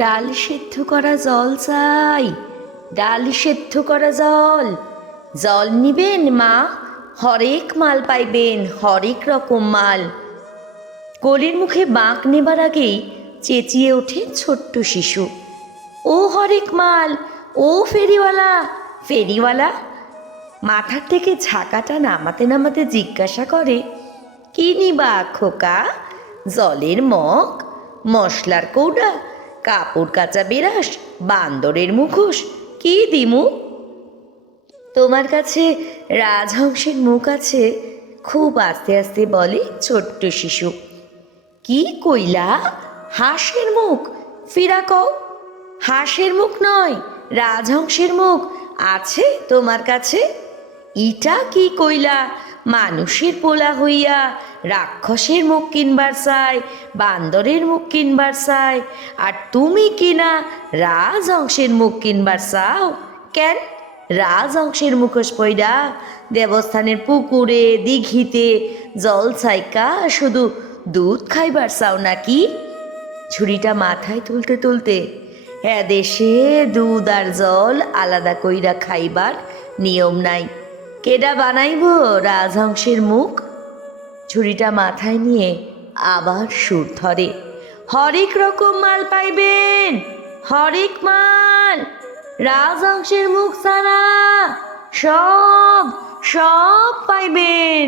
ডাল সেদ্ধ করা জল চাই, ডাল সেদ্ধ করা জল। জল নিবেন মা, হরেক মাল পাইবেন, হরেক রকম মাল। কলির মুখে বাঁক নেবার আগেই চেঁচিয়ে ওঠে ছোট্ট শিশু, ও হরেক মাল, ও ফেরিওয়ালা, ফেরিওয়ালা। মাথার থেকে ঝাঁকাটা নামাতে নামাতে জিজ্ঞাসা করে, কি নিবা খোকা? জলের মগ, মশলার কৌটা, কাপড় কাচা বিরাস, বান্দরের মুখোশ, কি দিমু? তোমার কাছে রাজহংসের মুখ আছে, খুব আস্তে আস্তে বলে ছোট্ট শিশু। কি কইলা? হাঁসের মুখ? ফিরা কও। হাঁসের মুখ নয়, রাজহংসের মুখ আছে তোমার কাছে? ইটা কি কইলা? মানুষের পোলা হইয়া রাক্ষসের মুখ কিনবার চায়, বান্দরের মুখ কিনবার চায়, আর তুমি কিনা রাজহংসের মুখ কিনবার চাও? কেন? রাজহংসের মুখোশ পইরা দেবস্থানের পুকুরে দিঘিতে জল ছাইকা শুধু দুধ খাইবার চাও নাকি? ছুরিটা মাথায় তুলতে তুলতে, দেশে দুধ আর জল আলাদা কইরা খাইবার নিয়ম নাই। কেডা বানাইব রাজহংসের মুখ? ছুরিটা মাথায় নিয়ে আবার সুর ধরে, হরেক রকম মাল পাইবেন, হরেক মাল। রাজহংসের মুখ ছাড়া সব সব পাইবেন।